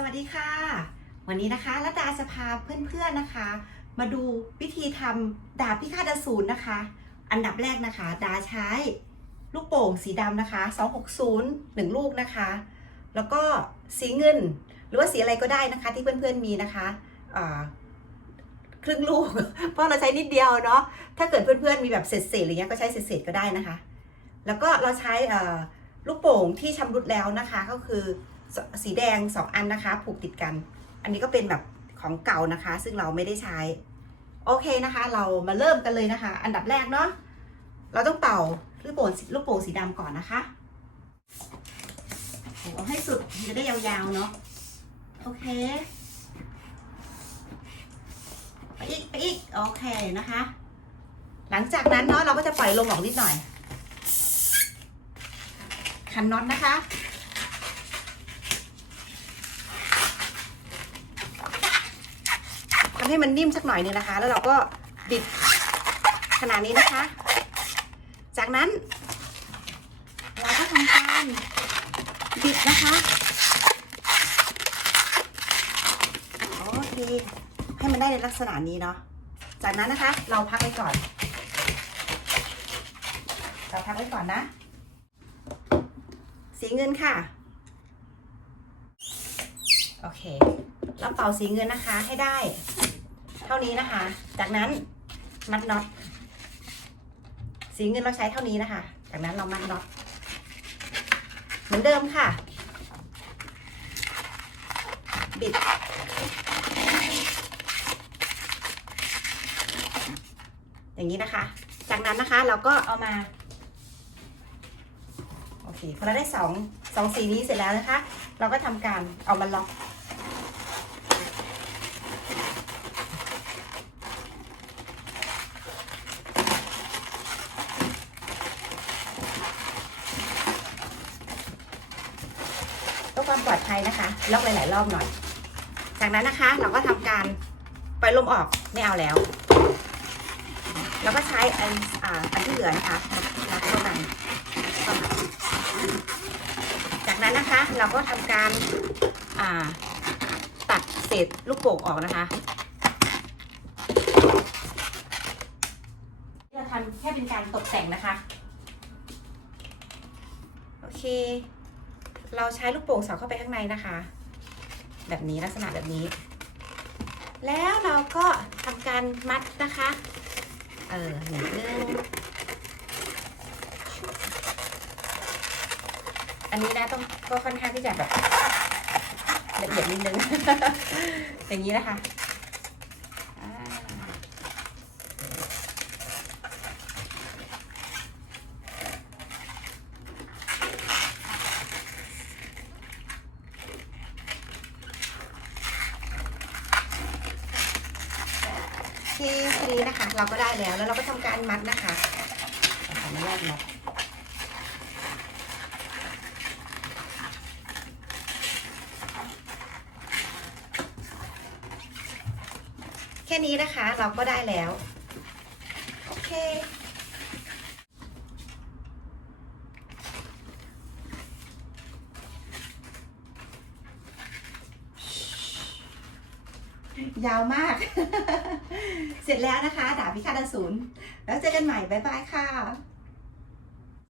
สวัสดีค่ะ วันนี้นะคะรัตดาจะพาเพื่อนๆนะคะ มาดูวิธีทำดาบพิฆาตอสูรนะคะ อันดับแรกนะคะ ดาใช้ลูกโป่งสีดำนะคะ 260 1 ลูกนะคะ แล้วก็สีเงิน หรือว่าสีอะไรก็ได้นะคะ ที่เพื่อนๆมีนะคะครึ่งลูก เพราะเราใช้นิดเดียวเนาะถ้าเกิดเพื่อนๆมีแบบเศษๆอะไรเงี้ยก็ใช้เศษๆก็ได้นะคะ แล้วก็เราใช้ ลูกโป่งที่ชำรุดแล้วนะคะ ก็คือสีแดง 2 อันนะคะ ผูกติดกัน อันนี้ก็เป็นแบบของเก่านะคะ ซึ่งเราไม่ได้ใช้ โอเคนะคะ เรามาเริ่มกันเลยนะคะ อันดับแรกเนาะเราต้องเป่าลูกโป่งลูกโป่งสีดำก่อนนะคะเอาให้สุดจะได้ยาวๆเนาะโอเคไปอีกไปอีกโอเคนะคะ หลังจากนั้นเนาะเราก็จะปล่อยลมออกนิดหน่อย คันน็อตนะคะ ทำให้มันนิ่มสักหน่อยนึงนะคะ แล้วเราก็บิดขนาดนี้นะคะ จากนั้น เราก็ทำการบิดนะคะโอเคให้มันได้ในลักษณะนี้เนาะ จากนั้นนะคะ เราพักไว้ก่อน เราพักไว้ก่อนนะ สีเงินค่ะ โอเค เราเป่าสีเงินนะคะให้ได้ เท่านี้นะคะ จากนั้นมัดน็อต สีเงินเราใช้เท่านี้นะคะ จากนั้นเรามัดน็อต เหมือนเดิมค่ะ บิดอย่างนี้นะคะ จากนั้นนะคะเราก็เอามา เคพอเราได้สองสองสีนี้เสร็จแล้วนะคะ เราก็ทำการเอามาล็อก เพื่อความปลอดภัยนะคะ ล็อกหลาย ๆ รอบหน่อย จากนั้นนะคะเราก็ทำการปล่อยลมออกไม่เอาแล้ว แล้วก็ใช้อันอ่าอันที่เหลือนะคะรัดเข้าไปเข้ามาจากนั้นนะคะเราก็ทำการอ่าตัดเศษลูกโป่งออกนะคะเราทำแค่เป็นการตกแต่งนะคะโอเค เราใช้ลูกโป่งสอดเข้าไปข้างในนะคะ แบบนี้ลักษณะแบบนี้ แล้วเราก็ทำการมัดนะคะ เออหนึ่งอันนี้นะต้องก็ค่อนข้างที่จะแบบละเอียดนิดนึง อย่างนี้นะคะ ที่ทีนี้นะคะ เราก็ได้แล้วแล้วเราก็ทำการมัดนะคะขออนุญาตมัดแค่นี้นะคะเราก็ได้แล้ว โอเค ยาวมาก เสร็จแล้วนะคะ ดาบพิฆาตอสูรแล้วเจอกันใหม่ บ๊ายบายค่ะ